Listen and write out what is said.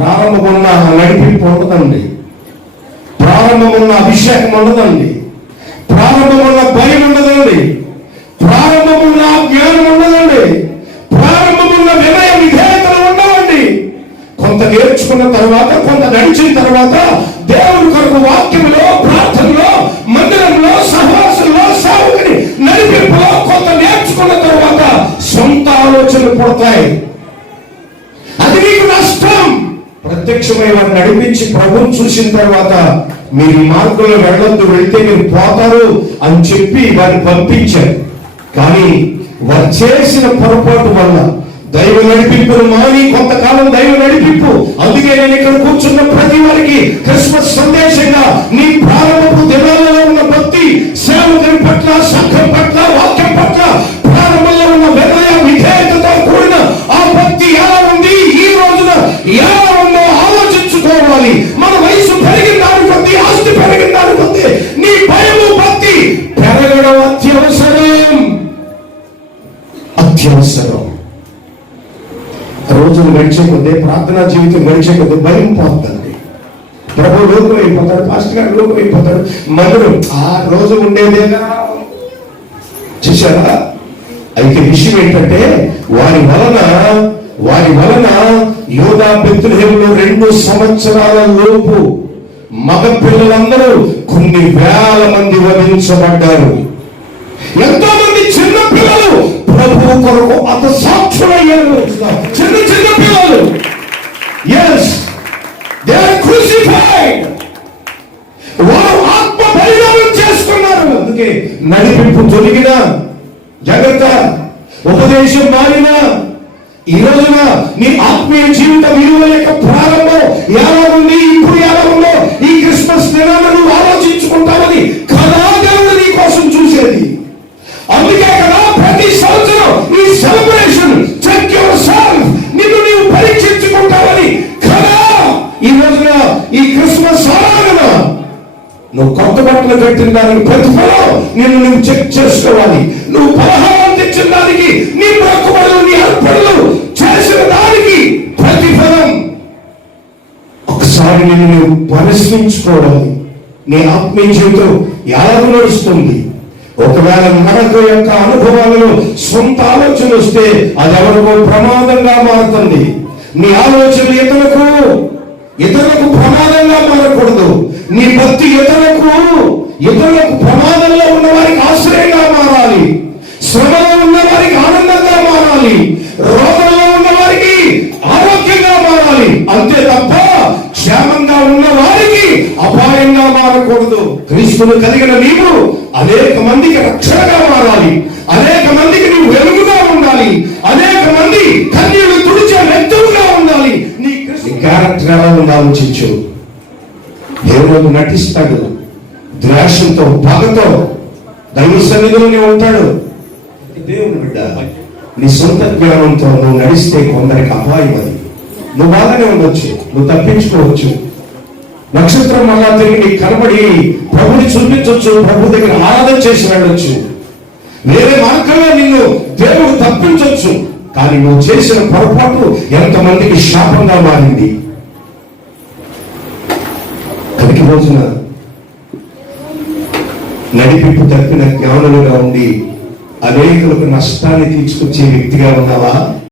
ప్రారంభమున్న నడిపింపు ఉండదండి ప్రారంభమున్న అభిషేకం ఉండదండి. ప్రారంభమున్న భయం ఉండదండి. ప్రారంభమున్న జ్ఞానం ఉండదండి. ప్రారంభమున్న వినయ విధేయతలు ఉండవండి. కొంత నేర్చుకున్న తర్వాత కొంత నడిచిన తర్వాత దేవుడి కొరకు వాక్యంలో ప్రార్థనలో మందిరంలో సహవాసంలో సాగుకుని నడిపింపులో కొంత నేర్చుకున్న తర్వాత సొంత ఆలోచనలు పుడతాయి. ప్రత్యక్షమై వారిని నడిపించి ప్రభు చూసిన తర్వాత మీరు ఈ మార్గంలో వెళ్ళొద్దు వెళ్తే మీరు పోతారు అని చెప్పి వారిని పంపించారు. కానీ వారు చేసిన పొరపాటు వల్ల దైవ నడిపింపును మాని కొంతకాలం దైవ నడిపింపు. అందుకే నేను ఇక్కడ కూర్చున్న ప్రతి వారికి క్రిస్మస్ సందేశంగా అత్యవసరం రోజులు గడిచే కొద్దీ ప్రార్థనా జీవితం గడిచే కొద్దీ భయం పోతుంది ప్రభు లోకం అయిపోతాడు పాస్టర్ గారు లోకం అయిపోతాడు మందులు ఆ రోజు ఉండేదేగా చూసారా అయితే విషయం ఏంటంటే వారి వలన వారి వలన యోగా బెత్తులేములో రెండు సంవత్సరాల లోపు మగ పిల్లలందరూ కొన్ని వేల మంది వధించబడ్డారు. ఎంతో ప్రభు కొరకు అత సాక్షులయ్యారు చిన్న చిన్న పిల్లలు. ఎస్ దే ఆర్ క్రూసిఫైడ్ వారు ఆత్మ బలిదానం చేసుకున్నారు. అందుకే నడిపింపు తొలగిన జాగ్రత్త. ఉపదేశం మారిన. ఈ రోజున నీ ఆత్మీయ జీవితం విలువ యొక్క ప్రారంభం. ఎలా ఉంది? ఇప్పుడు ఎలా ఉందో ఈ క్రిస్మస్ దినాలను ఆలోచించుకుంటామని నువ్వు కొత్త బట్టలు పెట్టిన దానికి ప్రతిఫలం నిన్ను నువ్వు చెక్ చేసుకోవాలి. నువ్వు పలహారం తెచ్చిన దానికి నీ మొక్కుబడులు నీ అర్పణలు చేసిన దానికి ప్రతిఫలం. ఒకసారి నిన్ను నువ్వు పరిశ్రమించుకోవాలి నీ ఆత్మీయ జీవితం ఎలా నడుస్తుంది? ఒకవేళ మనకు యొక్క అనుభవాలలో సొంత ఆలోచన వస్తే అది ఎవరికో ప్రమాదంగా మారుతుంది. నీ ఆలోచన ఇతరులకు ఇతరులకు ప్రమాదంగా మారకూడదు. నీ భక్తి ఇతరులకు ఇతరులకు ప్రమాదంలో ఉన్న వారికి ఆశ్రయంగా మారాలి? శ్రమలో ఉన్న వారికి ఆనందంగా మారాలి? రోగంలో ఉన్న వారికి ఆరోగ్యంగా మారాలి? అంతే తప్ప క్షేమంగా ఉన్న వారికి అపాయంగా మారకూడదు. క్రీస్తులు కలిగిన నీవు అనేక మందికి రక్షణగా మారాలి. అనేక మందికి నీవు వెలుగుగా ఉండాలి. అనేక మంది కన్యలు తుడిచే వ్యక్తులుగా ఉండాలి. నీ క్రీస్తు క్యారెక్టర్ ఎలా ఉందో దేవుడు నటిస్తాడు. ద్వేషంతో పగతో దైవ సన్నిధిలోనే ఉంటాడు. దేవుని బిడ్డ నీ సొంత జ్ఞానంతో నువ్వు నడిస్తే కొందరికి అపాయం అది. నువ్వు బాగానే ఉండొచ్చు నువ్వు తప్పించుకోవచ్చు. నక్షత్రం మళ్ళా తిరిగి నీకు కనబడి ప్రభుని చూపించవచ్చు ప్రభు దగ్గర ఆరాధన చేసి వెళ్ళొచ్చు. వేరే మార్గంలో నిన్ను దేవుడు తప్పించవచ్చు కానీ నువ్వు చేసిన పొరపాటు ఎంతమందికి శాపంగా మారింది. రోజున నడిపింపు తప్పిన జ్ఞానులుగా ఉండి అనేకులకు నష్టాన్ని తీసుకొచ్చే వ్యక్తిగా ఉన్నావా?